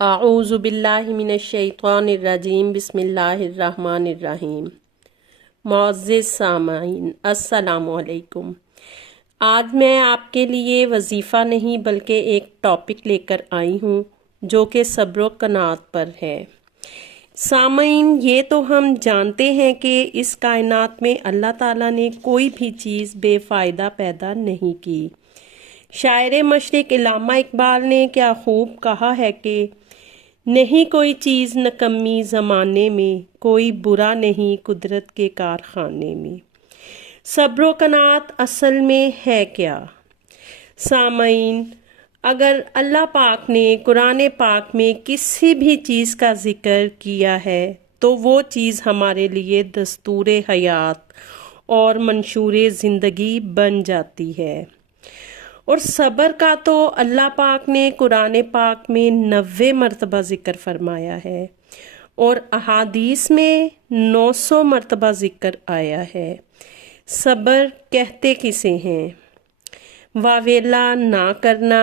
اعوذ باللہ من الشیطان الرجیم بسم اللہ الرحمن الرحیم۔ معزز سامعین السلام علیکم۔ آج میں آپ کے لیے وظیفہ نہیں بلکہ ایک ٹاپک لے کر آئی ہوں جو کہ صبر و قناعت پر ہے۔ سامعین، یہ تو ہم جانتے ہیں کہ اس کائنات میں اللہ تعالیٰ نے کوئی بھی چیز بے فائدہ پیدا نہیں کی۔ شاعر مشرق علامہ اقبال نے کیا خوب کہا ہے کہ نہیں کوئی چیز نکمی زمانے میں، کوئی برا نہیں قدرت کے کارخانے میں۔ صبر و قناعت اصل میں ہے کیا؟ سامعین، اگر اللہ پاک نے قرآن پاک میں کسی بھی چیز کا ذکر کیا ہے تو وہ چیز ہمارے لیے دستور حیات اور منشور زندگی بن جاتی ہے۔ اور صبر کا تو اللہ پاک نے قرآن پاک میں 90 مرتبہ ذکر فرمایا ہے اور احادیث میں 900 مرتبہ ذکر آیا ہے۔ صبر کہتے کسے ہیں؟ واویلا نہ کرنا،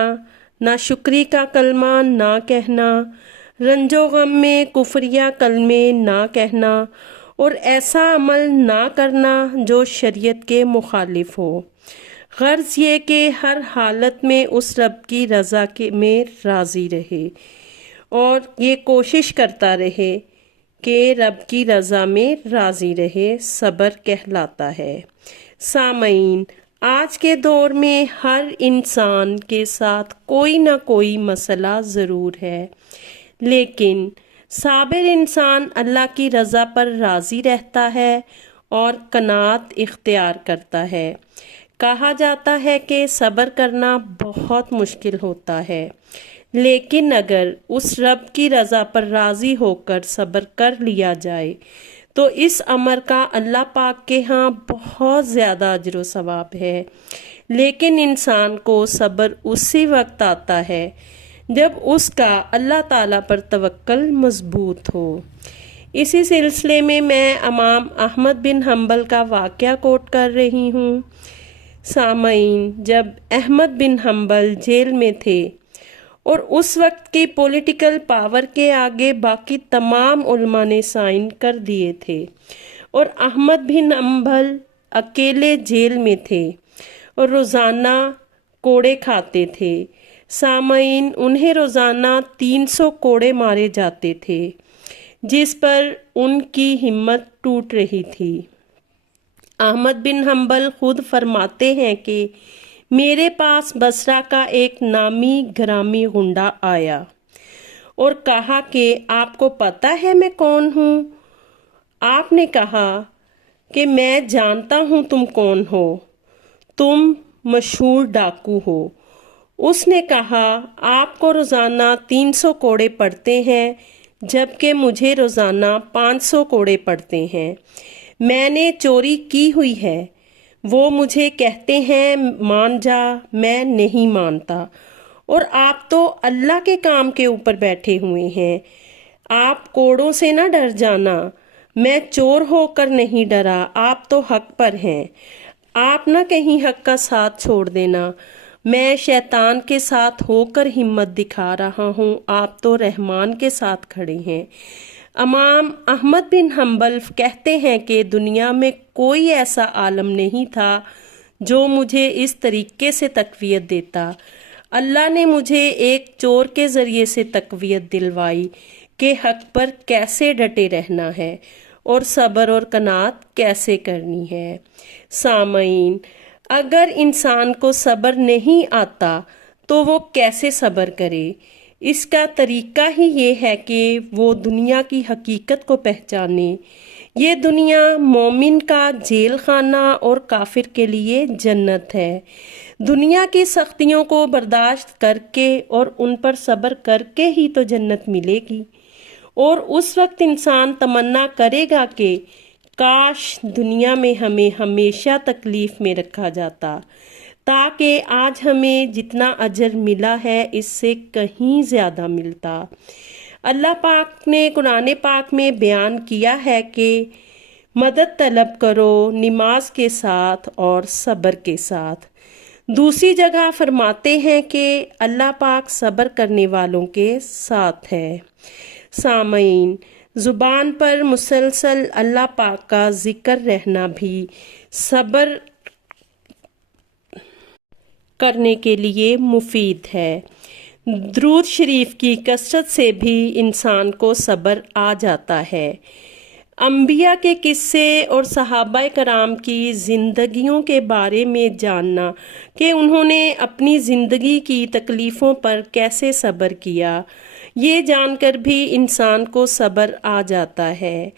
نہ شکری کا کلمہ نہ کہنا، رنج و غم میں کفریہ کلمے نہ کہنا اور ایسا عمل نہ کرنا جو شریعت کے مخالف ہو۔ غرض یہ کہ ہر حالت میں اس رب کی رضا میں راضی رہے اور یہ کوشش کرتا رہے کہ رب کی رضا میں راضی رہے، صبر کہلاتا ہے۔ سامعین، آج کے دور میں ہر انسان کے ساتھ کوئی نہ کوئی مسئلہ ضرور ہے، لیکن صابر انسان اللہ کی رضا پر راضی رہتا ہے اور قناعت اختیار کرتا ہے۔ کہا جاتا ہے کہ صبر کرنا بہت مشکل ہوتا ہے، لیکن اگر اس رب کی رضا پر راضی ہو کر صبر کر لیا جائے تو اس امر کا اللہ پاک کے ہاں بہت زیادہ اجر و ثواب ہے۔ لیکن انسان کو صبر اسی وقت آتا ہے جب اس کا اللہ تعالیٰ پر توکل مضبوط ہو۔ اسی سلسلے میں امام احمد بن حنبل کا واقعہ کوٹ کر رہی ہوں۔ سامعین، جب احمد بن حنبل جیل میں تھے اور اس وقت کی پولیٹیکل پاور کے آگے باقی تمام علماء نے سائن کر دیے تھے اور احمد بن حنبل اکیلے جیل میں تھے اور روزانہ کوڑے کھاتے تھے۔ سامعین، انہیں روزانہ 300 کوڑے مارے جاتے تھے جس پر ان کی ہمت ٹوٹ رہی تھی۔ احمد بن حنبل خود فرماتے ہیں کہ میرے پاس بصرہ کا ایک نامی گرامی غنڈہ آیا اور کہا کہ آپ کو پتہ ہے میں کون ہوں؟ آپ نے کہا کہ میں جانتا ہوں تم کون ہو، تم مشہور ڈاکو ہو۔ اس نے کہا آپ کو روزانہ 300 کوڑے پڑتے ہیں جبکہ مجھے روزانہ 500 کوڑے پڑتے ہیں۔ میں نے چوری کی ہوئی ہے۔ وہ مجھے کہتے ہیں مان جا، میں نہیں مانتا، اور آپ تو اللہ کے کام کے اوپر بیٹھے ہوئے ہیں۔ آپ کوڑوں سے نہ ڈر جانا، میں چور ہو کر نہیں ڈرا، آپ تو حق پر ہیں۔ آپ نہ کہیں حق کا ساتھ چھوڑ دینا، میں شیطان کے ساتھ ہو کر ہمت دکھا رہا ہوں، آپ تو رحمان کے ساتھ کھڑے ہیں۔ امام احمد بن حنبل کہتے ہیں کہ دنیا میں کوئی ایسا عالم نہیں تھا جو مجھے اس طریقے سے تقویت دیتا۔ اللہ نے مجھے ایک چور کے ذریعے سے تقویت دلوائی کہ حق پر کیسے ڈٹے رہنا ہے اور صبر اور قناعت کیسے کرنی ہے۔ سامعین، اگر انسان کو صبر نہیں آتا تو وہ کیسے صبر کرے؟ اس کا طریقہ ہی یہ ہے کہ وہ دنیا کی حقیقت کو پہچانے۔ یہ دنیا مومن کا جیل خانہ اور کافر کے لیے جنت ہے۔ دنیا کی سختیوں کو برداشت کر کے اور ان پر صبر کر کے ہی تو جنت ملے گی، اور اس وقت انسان تمنا کرے گا کہ کاش دنیا میں ہمیں ہمیشہ تکلیف میں رکھا جاتا تاکہ آج ہمیں جتنا اجر ملا ہے اس سے کہیں زیادہ ملتا۔ اللہ پاک نے قرآن پاک میں بیان کیا ہے کہ مدد طلب کرو نماز کے ساتھ اور صبر کے ساتھ۔ دوسری جگہ فرماتے ہیں کہ اللہ پاک صبر کرنے والوں کے ساتھ ہے۔ سامعین، زبان پر مسلسل اللہ پاک کا ذکر رہنا بھی صبر کرنے کے لیے مفید ہے۔ درود شریف کی کثرت سے بھی انسان کو صبر آ جاتا ہے۔ انبیاء کے قصے اور صحابہ کرام کی زندگیوں کے بارے میں جاننا کہ انہوں نے اپنی زندگی کی تکلیفوں پر کیسے صبر کیا، یہ جان کر بھی انسان کو صبر آ جاتا ہے۔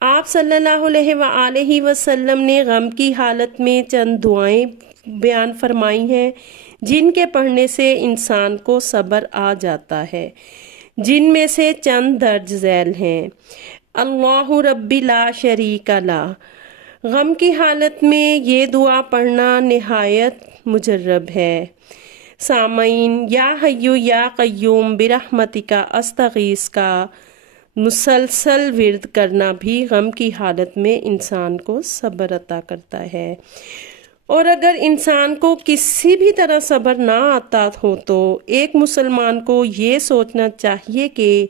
آپ صلی اللہ علیہ وآلہ وسلم نے غم کی حالت میں چند دعائیں بیان فرمائی ہیں جن کے پڑھنے سے انسان کو صبر آ جاتا ہے، جن میں سے چند درج ذیل ہیں۔ اللہ ربی لا شریک لہ، غم کی حالت میں یہ دعا پڑھنا نہایت مجرب ہے۔ سامعین، یا حیو یا قیوم برحمتک استغیث کا مسلسل ورد کرنا بھی غم کی حالت میں انسان کو صبر عطا کرتا ہے۔ اور اگر انسان کو کسی بھی طرح صبر نہ آتا ہو تو ایک مسلمان کو یہ سوچنا چاہیے کہ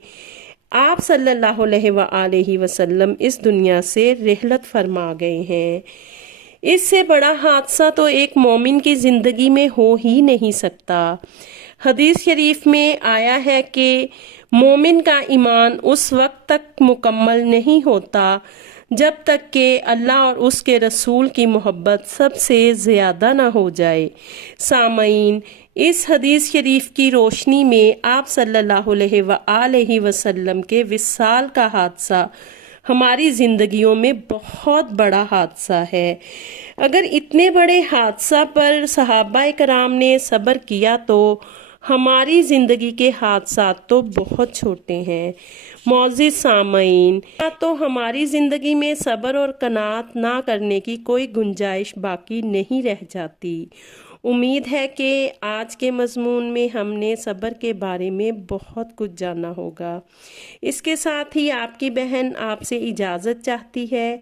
آپ صلی اللہ علیہ وآلہ وسلم اس دنیا سے رحلت فرما گئے ہیں۔ اس سے بڑا حادثہ تو ایک مومن کی زندگی میں ہو ہی نہیں سکتا۔ حدیث شریف میں آیا ہے کہ مومن کا ایمان اس وقت تک مکمل نہیں ہوتا جب تک کہ اللہ اور اس کے رسول کی محبت سب سے زیادہ نہ ہو جائے۔ سامعین، اس حدیث شریف کی روشنی میں آپ صلی اللہ علیہ وآلہ وسلم کے وصال کا حادثہ ہماری زندگیوں میں بہت بڑا حادثہ ہے۔ اگر اتنے بڑے حادثہ پر صحابہ کرام نے صبر کیا تو ہماری زندگی کے حادثات تو بہت چھوٹے ہیں۔ معزز سامعین، تو ہماری زندگی میں صبر اور قناعت نہ کرنے کی کوئی گنجائش باقی نہیں رہ جاتی۔ امید ہے کہ آج کے مضمون میں ہم نے صبر کے بارے میں بہت کچھ جانا ہوگا۔ اس کے ساتھ ہی آپ کی بہن آپ سے اجازت چاہتی ہے۔